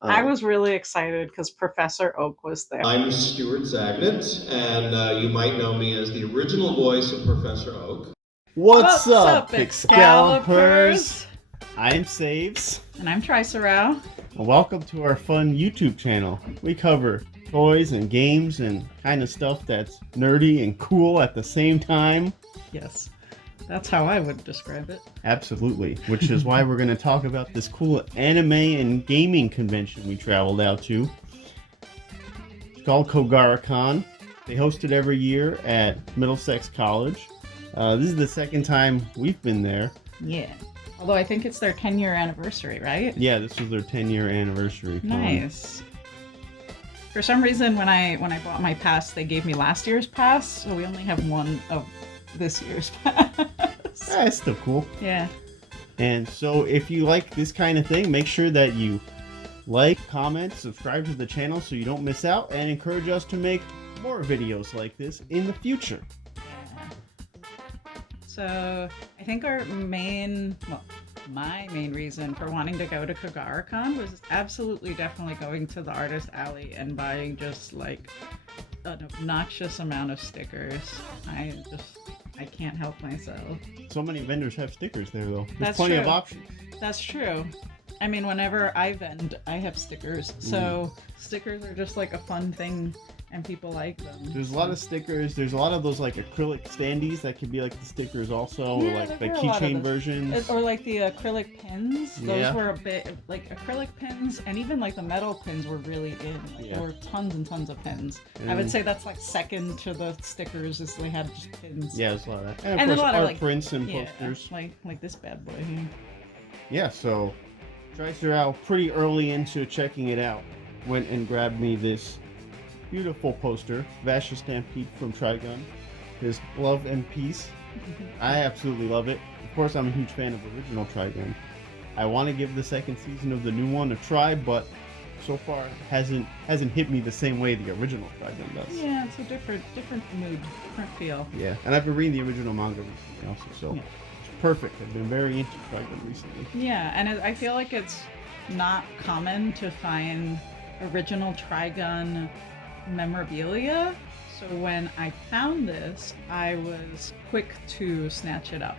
I was really excited because Professor Oak was there. I'm Stuart Zagnett, and you might know me as the original voice of Professor Oak. What's What's up, up, Excalipurrs? Excalipurrs? I'm Saves, And I'm Tricerau. and welcome to our fun YouTube channel. We cover toys and games and kind of stuff that's nerdy and cool at the same time. Yes, that's how I would describe it. Absolutely, which is why we're going to talk about this cool anime and gaming convention we traveled out to. It's called Kogaracon. They host it every year at Middlesex College. This is the second time we've been there. Yeah. Although I think it's their 10-year anniversary, right? Yeah, this was their 10-year anniversary. Nice. For some reason, when I bought my pass, they gave me last year's pass, so we only have one of this year's pass. That's still cool. Yeah. And so if you like this kind of thing, make sure that you like, comment, subscribe to the channel so you don't miss out, and encourage us to make more videos like this in the future. So I think my main reason for wanting to go to Kogaracon was absolutely definitely going to the artist alley and buying just like an obnoxious amount of stickers. I can't help myself. So many vendors have stickers there though. There's That's plenty true. of options. That's true. I mean, whenever I vend, I have stickers. So stickers are just like a fun thing and people like them. There's a lot of stickers. There's a lot of those like acrylic standees that can be like the stickers also, Yeah, or like the there were a lot of keychain those. versions. Or like the acrylic pins. Those Yeah. were a bit like acrylic pins, and even like the metal pins were really in. Like, Yeah. There were tons and tons of pins. I And- would say that's like second to the stickers, is they had just pins. Yeah, there's a lot of that. And And a of course lot of, art like, prints and Yeah, posters. like this bad boy here. Yeah, so Tricerau pretty early into checking it out went and grabbed me this beautiful poster, Vash the Stampede from Trigun. His Love and Peace. I absolutely love it. Of course, I'm a huge fan of original Trigun. I want to give the second season of the new one a try, but so far it hasn't hit me the same way the original Trigun does. Yeah, it's a different mood, different feel. Yeah, and I've been reading the original manga recently also, so Yeah. it's perfect. I've been very into Trigun recently. Yeah, and I feel like it's not common to find original Trigun memorabilia. So when I found this, I was quick to snatch it up.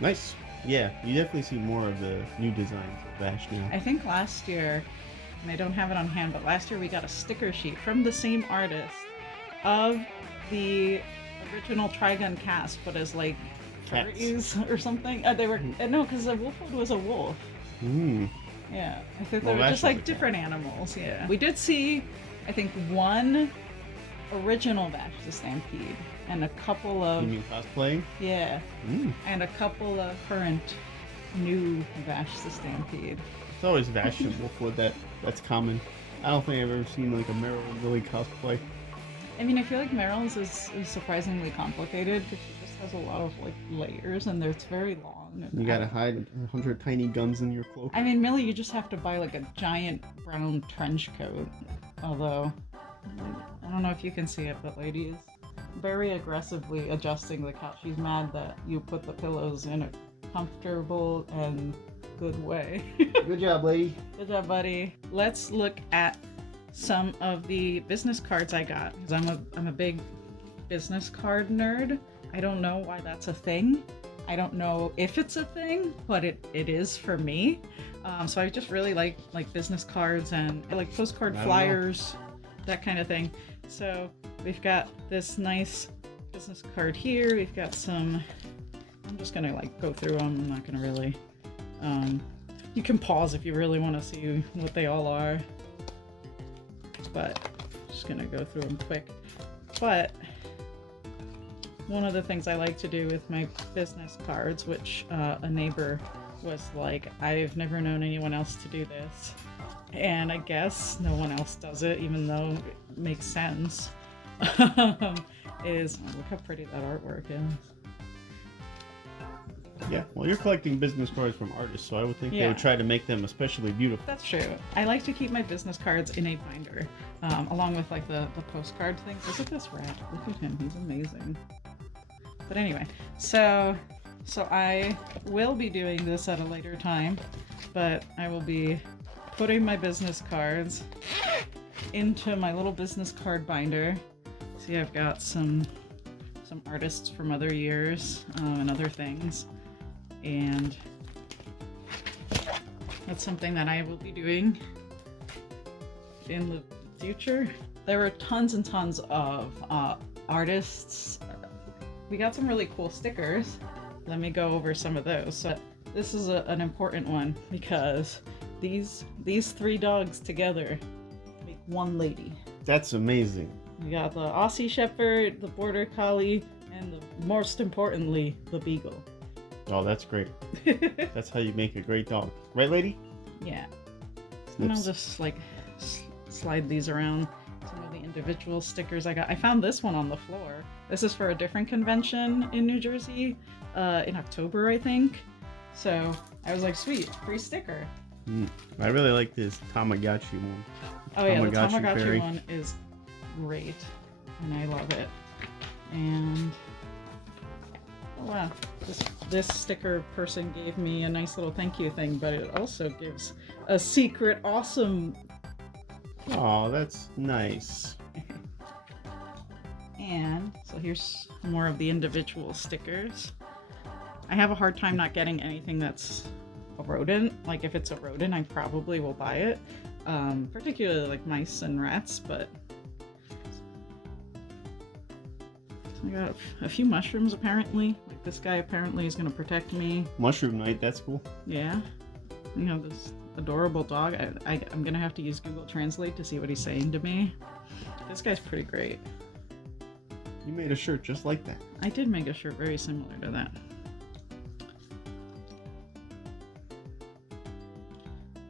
Nice. Yeah, you definitely see more of the new designs of Vash now. I think last year, and I don't have it on hand, but last year we got a sticker sheet from the same artist of the original Trigun cast, but as like Cats. furries or something. They were no, because the Wolfwood was a wolf. Hmm. Yeah, I think Well, they were Vash just was a like cat. different animals. Yeah, we did see, I think, one original Vash the Stampede and a couple of You mean cosplaying? yeah, Hmm. and a couple of current new Vash the Stampede. It's always Vash and Wolfwood that's common. I don't think I've ever seen like a Maryland Lily cosplay. I mean, I feel like Meryl's is surprisingly complicated because she just has a lot of like layers and it's very long. And You gotta hide 100 tiny guns in your cloak. I mean, really, you just have to buy like a giant brown trench coat. Although, I don't know if you can see it, but lady is very aggressively adjusting the couch. She's mad that you put the pillows in a comfortable and good way. Good job, lady. Good job, buddy. Let's look at some of the business cards I got, because I'm a big business card nerd. I don't know why that's a thing. I don't know if it's a thing, but it is for me. So I just really like business cards and I like postcard I don't flyers, that kind of thing. So we've got this nice business card here. We've got some. I'm just gonna like go through them. I'm not gonna really. You can pause if you really want to see what they all are. But just gonna go through them quick. But one of the things I like to do with my business cards, which a neighbor was like, I've never known anyone else to do this. And I guess no one else does it, even though it makes sense. Is, oh, look how pretty that artwork is. Yeah, well, you're collecting business cards from artists, so I would think they Yeah. would try to make them especially beautiful. That's true. I like to keep my business cards in a binder, along with like the postcard things. Look at this rat. Look at him. He's amazing. But anyway, so I will be doing this at a later time, but I will be putting my business cards into my little business card binder. See, I've got some artists from other years and other things, and that's something that I will be doing in the future. There were tons and tons of artists. We got some really cool stickers. Let me go over some of those. So this is an important one because these 3 dogs together make one lady. That's amazing. We got the Aussie Shepherd, the Border Collie, and most importantly, the Beagle. Oh, that's great. That's how you make a great dog. Right, lady? Yeah. Snips. And I'll just like slide these around. Some of the individual stickers I got. I found this one on the floor. This is for a different convention in New Jersey in October, I think. So I was like, sweet, free sticker. I really like this Tamagotchi one. Oh yeah, the Tamagotchi fairy. one is great, and I love it. And oh wow, this sticker person gave me a nice little thank you thing, but it also gives a secret awesome. Oh, that's nice. And so here's more of the individual stickers. I have a hard time not getting anything that's a rodent. Like if it's a rodent, I probably will buy it. Particularly like mice and rats, but I got a few mushrooms apparently. Like this guy apparently is gonna protect me. Mushroom Knight, that's cool. Yeah. You know, this adorable dog. I'm gonna have to use Google Translate to see what he's saying to me. This guy's pretty great. You made a shirt just like that. I did make a shirt very similar to that.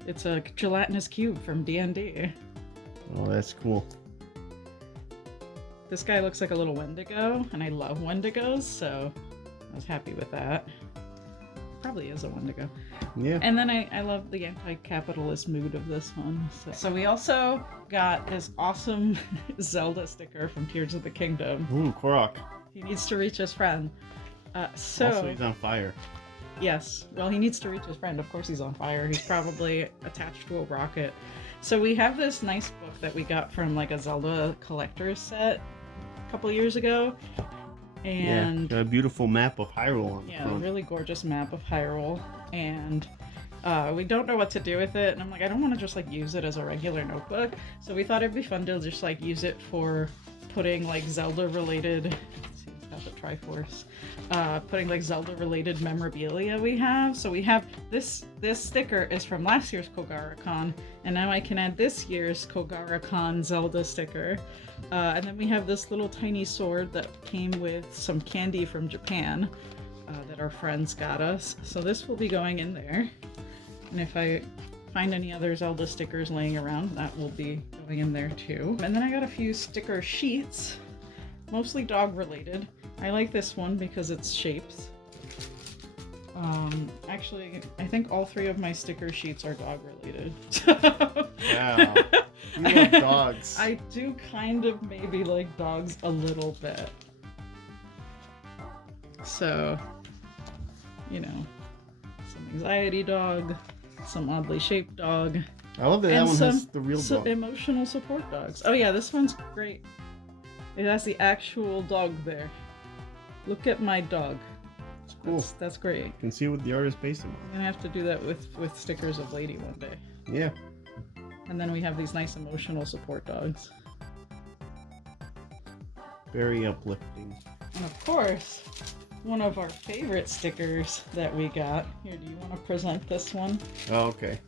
It's a gelatinous cube from D&D. Oh, that's cool. This guy looks like a little Wendigo, and I love Wendigos, so I was happy with that. Probably is a Wendigo. Yeah. And then I love the anti-capitalist mood of this one. So we also got this awesome Zelda sticker from Tears of the Kingdom. Ooh, Korok. He needs to reach his friend. Also, he's on fire. Yes. Well, he needs to reach his friend. Of course he's on fire. He's probably attached to a rocket. So we have this nice book that we got from like a Zelda collector's set a couple years ago. And got a beautiful map of Hyrule on the yeah, a front. really gorgeous map of Hyrule. And we don't know what to do with it. And I'm like, I don't want to just like use it as a regular notebook. So we thought it'd be fun to just like use it for putting like Zelda related, got the Triforce, putting like Zelda related memorabilia we have. So we have this sticker is from last year's Kogaracon, and now I can add this year's Kogaracon Zelda sticker. And then we have this little tiny sword that came with some candy from Japan that our friends got us. So this will be going in there. And if I find any other Zelda stickers laying around, that will be going in there too. And then I got a few sticker sheets, mostly dog related. I like this one because it's shapes. Actually, I think all 3 of my sticker sheets are dog related. Wow. You love dogs. I do kind of maybe like dogs a little bit. So, you know, some anxiety dog, some oddly shaped dog. I love that that one has the real dog. Emotional support dogs. Oh yeah, this one's great. It has the actual dog there. Look at my dog. It's cool. That's great. You can see what the artist based it on. I'm gonna have to do that with stickers of Lady one day. Yeah. And then we have these nice emotional support dogs. Very uplifting. And of course, one of our favorite stickers that we got. Here, do you want to present this one? Oh, okay.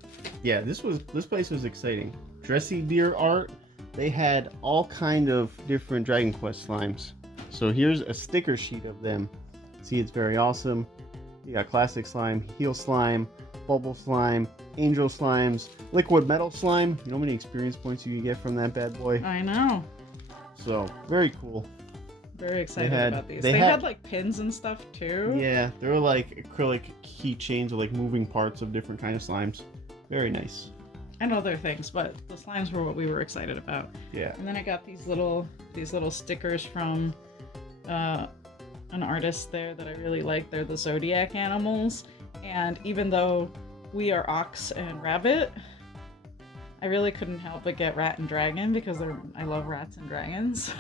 Yeah, this place was exciting. Dressy Deer art. They had all kind of different Dragon Quest slimes. So here's a sticker sheet of them. See, it's very awesome. You got classic slime, heel slime, bubble slime, angel slimes, liquid metal slime. You know how many experience points you can get from that bad boy? I know. So, very cool. Very excited about these. they They had had like pins and stuff too. Yeah, they were like acrylic keychains with like moving parts of different kind of slimes. Very nice. And other things, but the slimes were what we were excited about. Yeah. And then I got these little stickers from an artist there that I really like. They're the Zodiac animals, and even though we are ox and rabbit, I really couldn't help but get Rat and Dragon because I love rats and dragons.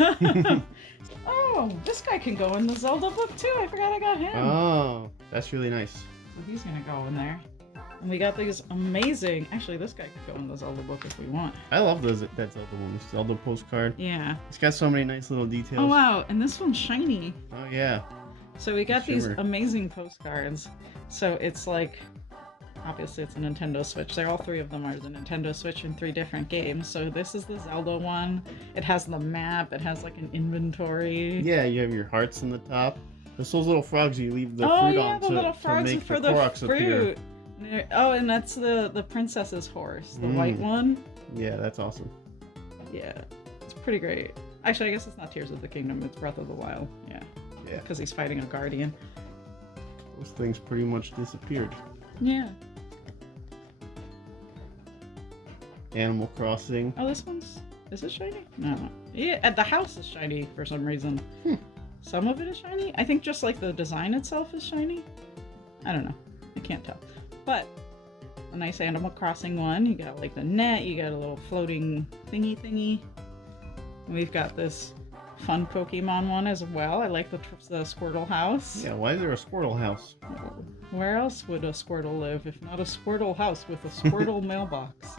Oh, this guy can go in the Zelda book too. I forgot I got him. Oh, that's really nice. So he's gonna go in there. And we got these amazing. Actually, this guy could go in the Zelda book if we want. I love that Zelda one. The Zelda postcard. Yeah. It's got so many nice little details. Oh wow, and this one's shiny. Oh yeah. So we got these Shimmer. amazing postcards. So it's like, obviously it's a Nintendo Switch. All three of them are the Nintendo Switch in 3 different games. So this is the Zelda one. It has the map. It has like an inventory. Yeah, you have your hearts in the top. There's those little frogs you leave the Oh fruit yeah, on the little frogs to make for the the Koroks appear. fruit. Oh, and that's the princess's horse, the white one. Yeah, that's awesome. Yeah, it's pretty great. Actually, I guess it's not Tears of the Kingdom. It's Breath of the Wild. Yeah. Yeah. Because he's fighting a guardian. Those things pretty much disappeared. Yeah. Animal Crossing. Oh, this one's... Is it shiny? No. Yeah, the house is shiny for some reason. Some of it is shiny. I think just like the design itself is shiny. I don't know. I can't tell. But a nice Animal Crossing one. You got like the net. You got a little floating thingy. And we've got this fun Pokemon one as well. I like the Squirtle house. Yeah, why is there a Squirtle house? Where else would a Squirtle live if not a Squirtle house with a Squirtle mailbox?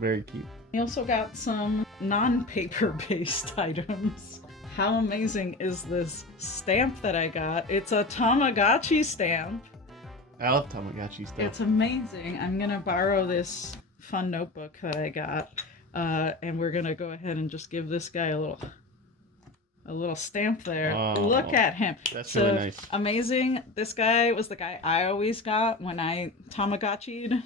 Very cute. We also got some non-paper based items. How amazing is this stamp that I got? It's a Tamagotchi stamp. I love Tamagotchi stuff. It's amazing. I'm gonna borrow this fun notebook that I got, and we're gonna go ahead and just give this guy a little stamp there. Oh, look at him. That's so really nice. Amazing. This guy was the guy I always got when I Tamagotchi'd.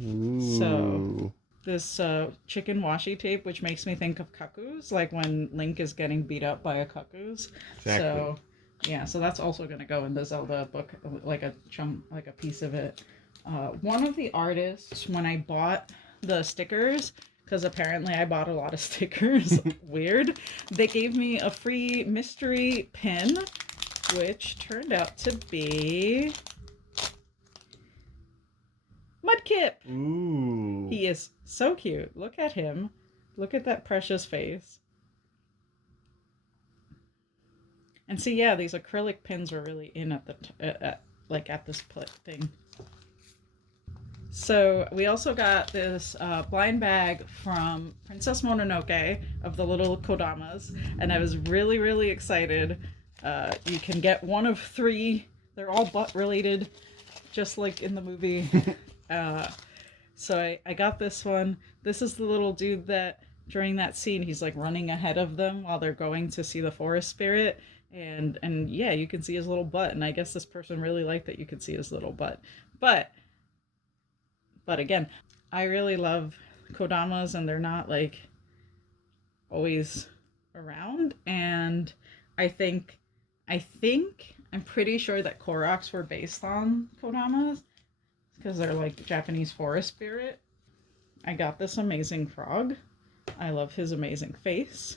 Ooh. So this chicken washi tape, which makes me think of cuckoos, like when Link is getting beat up by a cuckoos. Exactly. So yeah, so that's also going to go in the Zelda book, like a chunk, like a piece of it. One of the artists, when I bought the stickers, because apparently I bought a lot of stickers, weird, they gave me a free mystery pin, which turned out to be Mudkip. Ooh. He is so cute. Look at him. Look at that precious face. And see, yeah, these acrylic pins are really in at the at this thing. So we also got this blind bag from Princess Mononoke of the little Kodamas, and I was really, really excited. You can get one of 3. They're all butt related, just like in the movie. So I got this one. This is the little dude that during that scene he's like running ahead of them while they're going to see the forest spirit, and yeah, you can see his little butt, and I guess this person really liked that you could see his little butt. But again, I really love Kodamas, and they're not like always around, and I'm pretty sure that Koroks were based on Kodamas because they're like Japanese forest spirit. I got this amazing frog. I love his amazing face.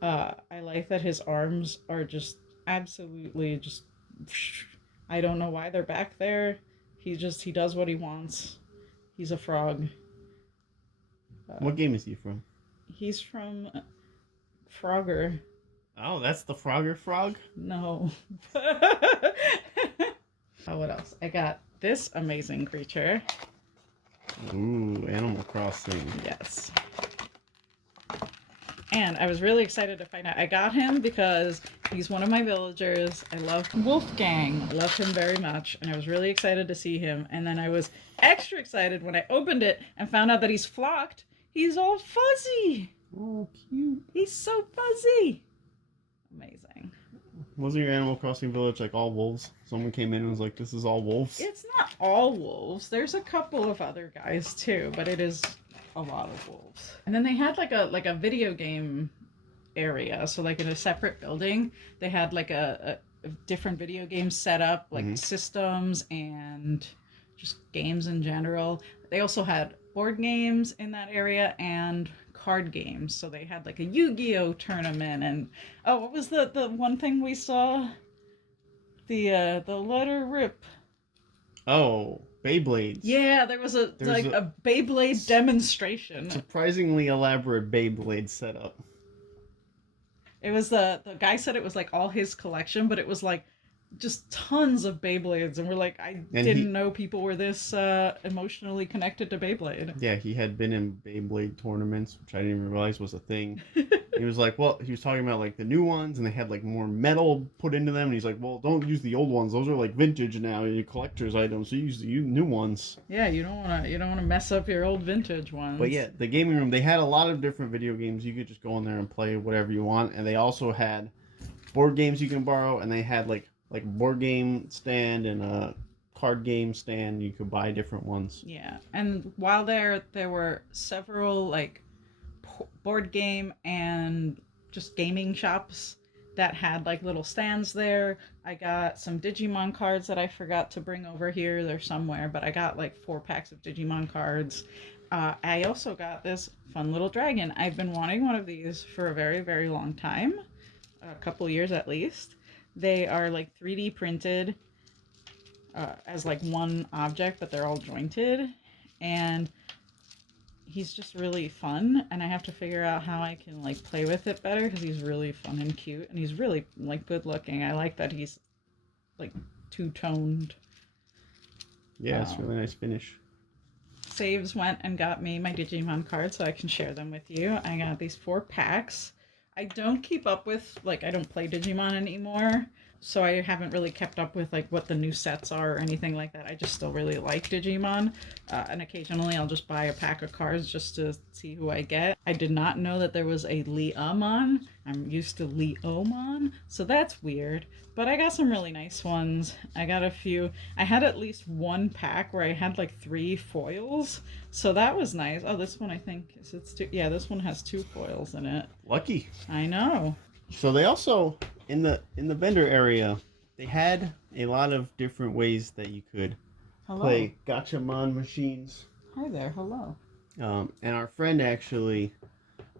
I like that his arms are just absolutely just... I don't know why they're back there. He does what he wants. He's a frog. What game is he from? He's from Frogger. Oh, that's the Frogger frog? No. What else? I got this amazing creature. Ooh, Animal Crossing. Yes. And I was really excited to find out. I got him because he's one of my villagers. I love Wolfgang. I love him very much. And I was really excited to see him. And then I was extra excited when I opened it and found out that he's flocked. He's all fuzzy. Oh, cute. He's so fuzzy. Amazing. Wasn't your Animal Crossing village like all wolves? Someone came in and was like, this is all wolves? It's not all wolves. There's a couple of other guys too, but it is a lot of wolves. And then they had like a video game area. So like in a separate building, they had like a different video games set up, like systems and just games in general. They also had board games in that area and card games. So they had like a Yu-Gi-Oh tournament, and what was the one thing we saw? The letter rip. Oh, Beyblades. Yeah, there was a Beyblade demonstration. Surprisingly elaborate Beyblade setup. It was the guy said it was like all his collection, but it was like just tons of Beyblades, and we're like, I didn't know people were this emotionally connected to Beyblade. Yeah, he had been in Beyblade tournaments, which I didn't even realize was a thing. He was like, well, he was talking about like the new ones, and they had like more metal put into them, and he's like, well, don't use the old ones; those are like vintage now, your collector's items. So use the new ones. Yeah, you don't wanna mess up your old vintage ones. But yeah, the gaming room, they had a lot of different video games. You could just go in there and play whatever you want, and they also had board games you can borrow, and they had like a board game stand and a card game stand. You could buy different ones. Yeah, and while there were several like board game and just gaming shops that had like little stands there. I got some Digimon cards that I forgot to bring over here. They're somewhere, but I got like 4 packs of Digimon cards. I also got this fun little dragon. I've been wanting one of these for a very, very long time, a couple years at least. They are like 3D printed as like one object, but they're all jointed, and he's just really fun, and I have to figure out how I can like play with it better because he's really fun and cute, and he's really like good looking. I like that he's like two-toned. Yeah, it's a really nice finish. Saves went and got me my Digimon cards so I can share them with you. I got these 4 packs. I don't keep up with, like, I don't play Digimon anymore, so I haven't really kept up with, like, what the new sets are or anything like that. I just still really like Digimon, and occasionally I'll just buy a pack of cards just to see who I get. I did not know that there was a Leomon. I'm used to Leomon, so that's weird. But I got some really nice ones. I got a few. I had at least one pack where I had like 3 foils, so that was nice. Oh, this one I think it's 2. Yeah, this one has 2 foils in it. Lucky. I know. So they also in the vendor area, they had a lot of different ways that you could play Gachamon machines. Hi there. Hello. And our friend actually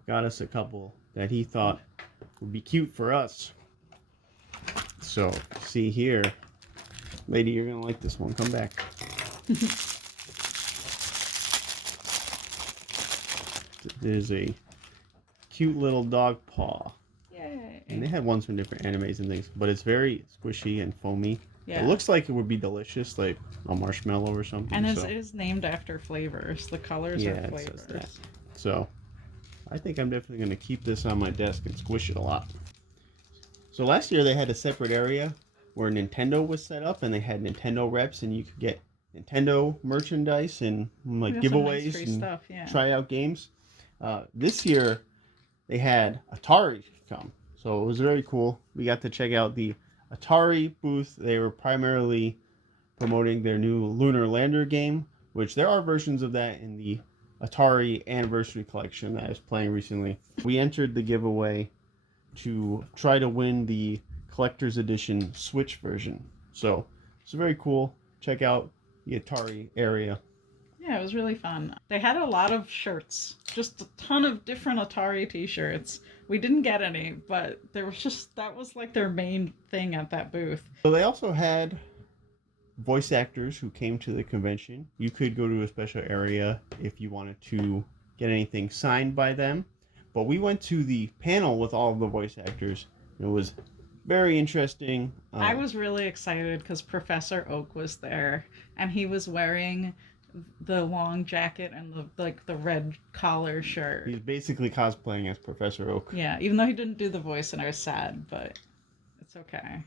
got us a couple that he thought would be cute for us. So, see here. Lady, you're going to like this one. Come back. There's a cute little dog paw. Yay. And they had ones from different animes and things, but it's very squishy and foamy. Yeah. It looks like it would be delicious, like a marshmallow or something. And it is named after flavors. The colors are it flavors. says that. So, I think I'm definitely going to keep this on my desk and squish it a lot. So last year they had a separate area where Nintendo was set up, and they had Nintendo reps, and you could get Nintendo merchandise and like giveaways free and stuff, yeah. try out games. This year they had Atari come, so it was very cool. We got to check out the Atari booth. They were primarily promoting their new Lunar Lander game, which there are versions of that in the Atari Anniversary Collection that I was playing recently. We entered the giveaway to try to win the Collector's Edition Switch version. So it's very cool. Check out the Atari area. Yeah, it was really fun. They had a lot of shirts, just a ton of different Atari t-shirts. We didn't get any, but there was just, that was like their main thing at that booth. So they also had voice actors who came to the convention. You could go to a special area if you wanted to get anything signed by them. But we went to the panel with all of the voice actors. It was very interesting. I was really excited because Professor Oak was there, and he was wearing the long jacket and the red collar shirt. He's basically cosplaying as Professor Oak. Yeah, even though he didn't do the voice, and I was sad, but it's okay.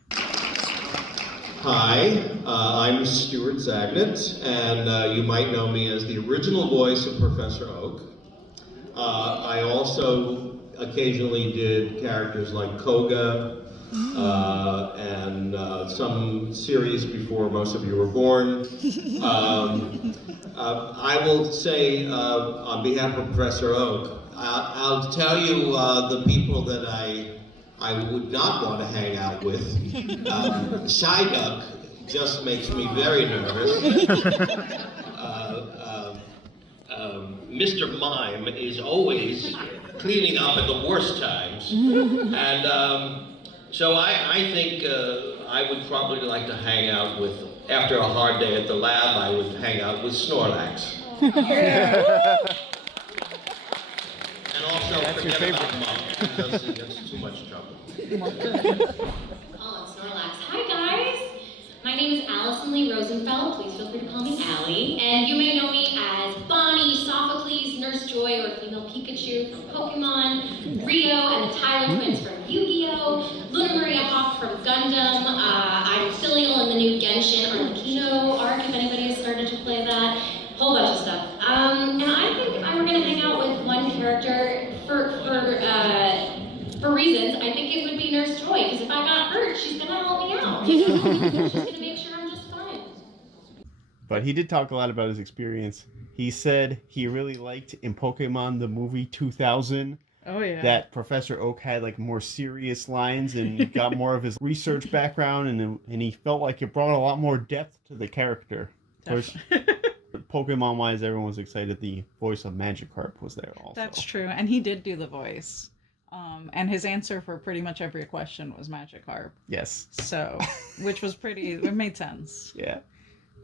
Hi, I'm Stuart Zagnett, and you might know me as the original voice of Professor Oak. I also occasionally did characters like Koga, and some series before most of you were born. I will say, on behalf of Professor Oak, I'll tell you the people that I would not want to hang out with. Shy Duck just makes me very nervous. Mr. Mime is always cleaning up at the worst times. And so I think I would probably like to hang out with After a hard day at the lab, I would hang out with Snorlax. And also That's your forget about favorite. Mom, because he gets too much trouble. Oh, it's Snorlax. Hi, guys. My name is Allison Lee Rosenfeld. Please feel free to call me Allie. And you may know me as Bonnie, Sophocles, Nurse Joy, or female Pikachu from Pokemon, Rio and the Tyler twins from Yu-Gi-Oh!, Luna Maria Hawk from Gundam. I'm Filial in the new Genshin Arlecchino arc, if anybody has started to play that. Whole bunch of stuff. And I think we're gonna hang out with one character for reasons. I think it would be Nurse Joy, because if I got hurt, she's gonna help me out. She's gonna make sure I'm just fine. But he did talk a lot about his experience. He said he really liked in Pokemon the movie 2000 Oh yeah. that Professor Oak had like more serious lines and got more of his research background, and he felt like it brought a lot more depth to the character. Of course, Pokemon wise, everyone was excited the voice of Magikarp was there also. That's true, and he did do the voice. And his answer for pretty much every question was Magikarp. Yes. So, which was it made sense. Yeah.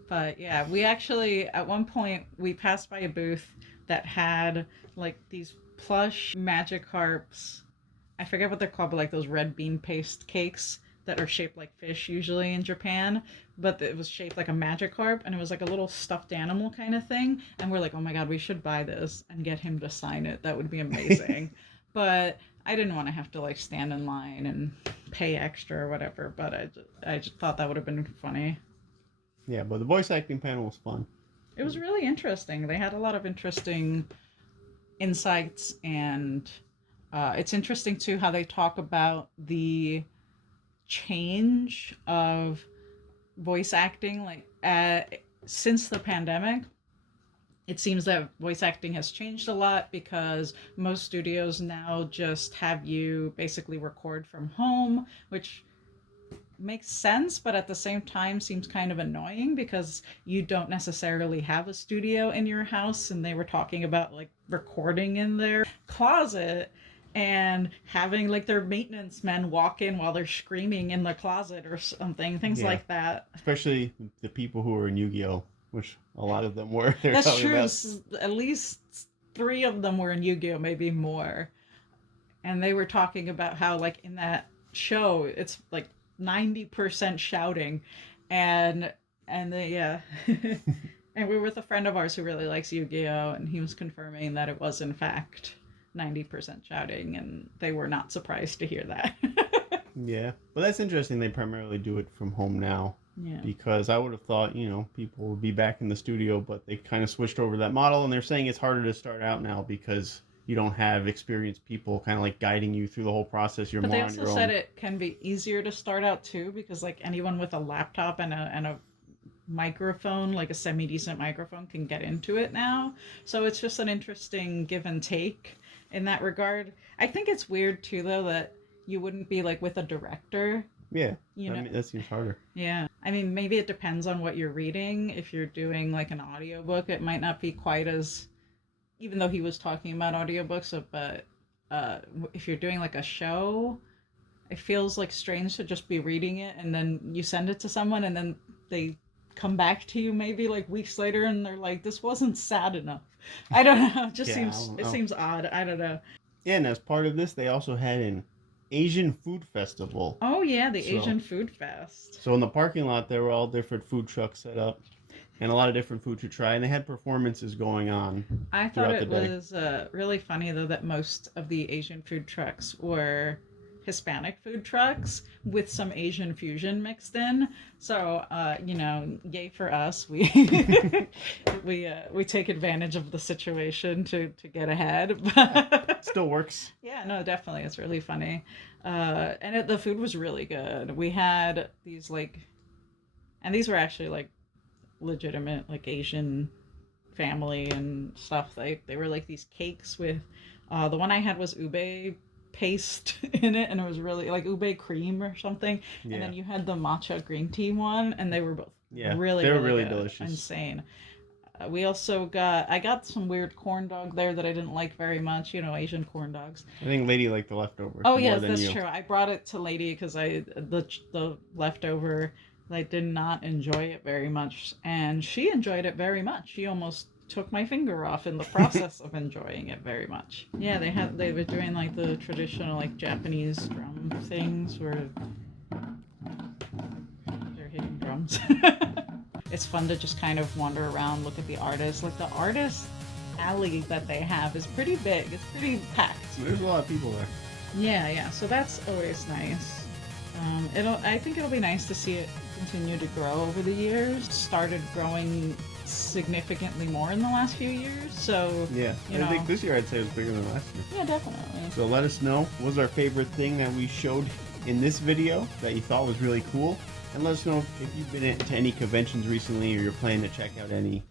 But yeah, we actually, at one point, we passed by a booth that had like these plush Magikarps. I forget what they're called, but like those red bean paste cakes that are shaped like fish usually in Japan. But it was shaped like a Magikarp, and it was like a little stuffed animal kind of thing. And we're like, oh my god, we should buy this and get him to sign it. That would be amazing. But I didn't want to have to like stand in line and pay extra or whatever, but I just thought that would have been funny. Yeah, but the voice acting panel was fun. It was really interesting. They had a lot of interesting insights, and it's interesting too how they talk about the change of voice acting like since the pandemic. It seems that voice acting has changed a lot because most studios now just have you basically record from home, which makes sense, but at the same time seems kind of annoying because you don't necessarily have a studio in your house. And they were talking about like recording in their closet and having like their maintenance men walk in while they're screaming in the closet or something, things like that. Especially the people who were in Yu-Gi-Oh!, which a lot of them were. That's true. At least 3 of them were in Yu-Gi-Oh!, maybe more. And they were talking about how, like, in that show, it's like 90% shouting. And they, yeah. And we were with a friend of ours who really likes Yu-Gi-Oh!, and he was confirming that it was, in fact, 90% shouting, and they were not surprised to hear that. Yeah. But that's interesting. They primarily do it from home now. Yeah. Because I would have thought, people would be back in the studio, but they kind of switched over that model, and they're saying it's harder to start out now because you don't have experienced people kind of like guiding you through the whole process. You're but more they on your also own. said it can be easier to start out too, because like anyone with a laptop and a microphone, like a semi-decent microphone, can get into it now. So it's just an interesting give and take in that regard. I think it's weird too, though, that you wouldn't be like with a director. Yeah, You know, that seems harder. yeah. I mean, maybe it depends on what you're reading. If you're doing like an audiobook, it might not be quite as, even though he was talking about audiobooks, but if you're doing like a show, it feels like strange to just be reading it and then you send it to someone and then they come back to you maybe like weeks later and they're like, this wasn't sad enough. I don't know. It just seems odd. I don't know. Yeah, and as part of this, they also had an Asian food festival. Oh yeah, the Asian Food Fest. So in the parking lot, there were all different food trucks set up and a lot of different food to try, and they had performances going on. I thought it was really funny, though, that most of the Asian food trucks were Hispanic food trucks with some Asian fusion mixed in. So, yay for us. We we take advantage of the situation to get ahead. It still works. Yeah, no, definitely. It's really funny. And the food was really good. We had these and these were actually like legitimate like Asian family and stuff. They were like these cakes with the one I had was ube paste in it, and it was really like ube cream or something. Yeah. And then you had the matcha green tea one, and they were both really delicious, insane. We also I got some weird corn dog there that I didn't like very much. Asian corn dogs. I think Lady liked the leftovers. Oh yes, that's true. I brought it to Lady because the leftover I did not enjoy it very much, and she enjoyed it very much. She almost took my finger off in the process of enjoying it very much. Yeah, they were doing like the traditional like Japanese drum things where they're hitting drums. It's fun to just kind of wander around, look at the artists. Like the artist alley that they have is pretty big. It's pretty packed. There's a lot of people there. Yeah. So that's always nice. I think it'll be nice to see it continue to grow over the years. Started growing significantly more in the last few years. So Yeah, I think this year I'd say it was bigger than last year. Yeah, definitely. So let us know, what was our favorite thing that we showed in this video that you thought was really cool? And let us know if you've been to any conventions recently or you're planning to check out any